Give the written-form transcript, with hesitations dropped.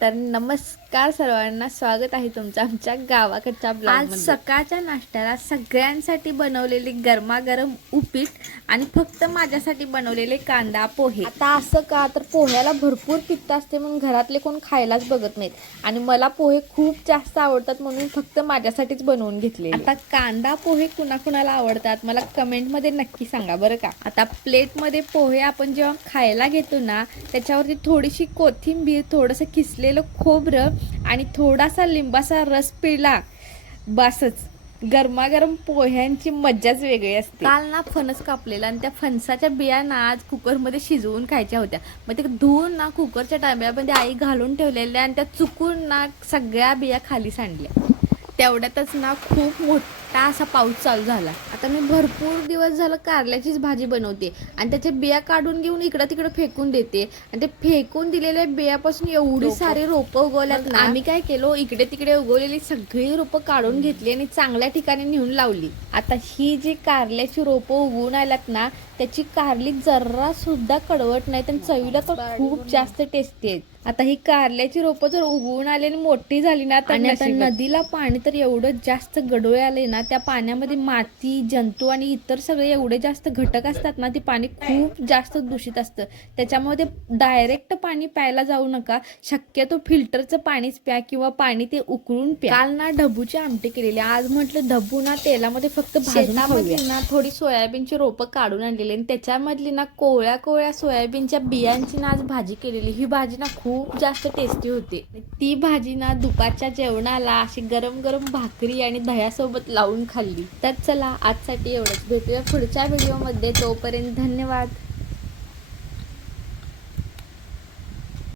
तर नमस्कार सर्वांना, स्वागत आहे तुमचं आमच्या गावाकडच्या ब्लॉगमध्ये। आज सकाळच्या नाश्त्याला सगळ्यांसाठी बनवलेले गरमागरम उपीट आणि फक्त माझ्यासाठी बनवलेले कांदा पोहे। आता असं का तर पोह्याला भरपूर पित्त असते म्हणून घरातले कोण खायलाच बघत नाहीत आणि मला पोहे खूप जास्त आवडतात म्हणून फक्त माझ्यासाठीच बनवून घेतले। आता कांदा पोहे कुणाकुणाला आवडतात मला कमेंटमध्ये नक्की सांगा बरं का। आता प्लेटमध्ये पोहे आपण जेव्हा खायला घेतो ना त्याच्यावरती थोडीशी कोथिंबीर, थोडंसं किसलेलं खोबरं आणि थोडासा लिंबाचा रस पिळला बसच। गरमागरम पोह्यांची मज्जाच वेगळी असते। काल ना फणस कापलेला आणि त्या फणसाच्या बिया ना आज कुकरमध्ये शिजवून खायच्या होत्या। मग ते धुवून ना कुकरच्या डब्यामध्ये आई घालून ठेवलेल्या आणि त्या चुकून ना सगळ्या बिया खाली सांडल्या। तेवढ्यातच ना खूप मोठा असा पाऊस चालू झाला। आता मी भरपूर दिवस झालं कारल्याचीच भाजी बनवते आणि त्याचे बिया काढून घेऊन इकडं तिकडं फेकून देते आणि ते फेकून दिलेल्या बियापासून एवढी सारी रोपं उगवल्यात ना आम्ही काय केलो, इकडे तिकडे उगवलेली सगळी रोपं काढून घेतली आणि चांगल्या ठिकाणी नेऊन लावली। आता ही जी कारल्याची रोपं उगवून आल्यात ना त्याची कारली जरा सुद्धा कडवट नाही आणि चवीला तर खूप जास्त टेस्टी आहेत। आता ही कारल्याची रोपं जर उगवून आली आणि मोठी झाली ना तर आता नदीला पाणी तर एवढं जास्त गडोळे आले ना त्या पाण्यामध्ये माती, जंतू आणि इतर सगळे एवढे जास्त घटक असतात ना ते पाणी खूप जास्त दूषित असतं। त्याच्यामुळे ते डायरेक्ट पाणी प्यायला जाऊ नका, शक्यतो फिल्टरचं पाणीच प्या किंवा पाणी ते उकळून प्या। काल ना ढबूची आमटी केलेली, आज म्हटलं ढबू ना तेलामध्ये फक्त भाजून खाऊया। ना थोडी सोयाबीनची रोपं काढून आणलेली आणि त्याच्यामधली ना कोवळ्या कोवळ्या सोयाबीनच्या बियांची ना आज भाजी केलेली। ही भाजी ना खूप जास्त टेस्टी होते। ती भाजी ना दुपारच्या जेवणाला अशी गरम गरम भाकरी आणि दह्यासोबत लावून खाल्ली। तर चला आजसाठी एवढंच, भेटूया पुढच्या व्हिडिओमध्ये, तोपर्यंत धन्यवाद।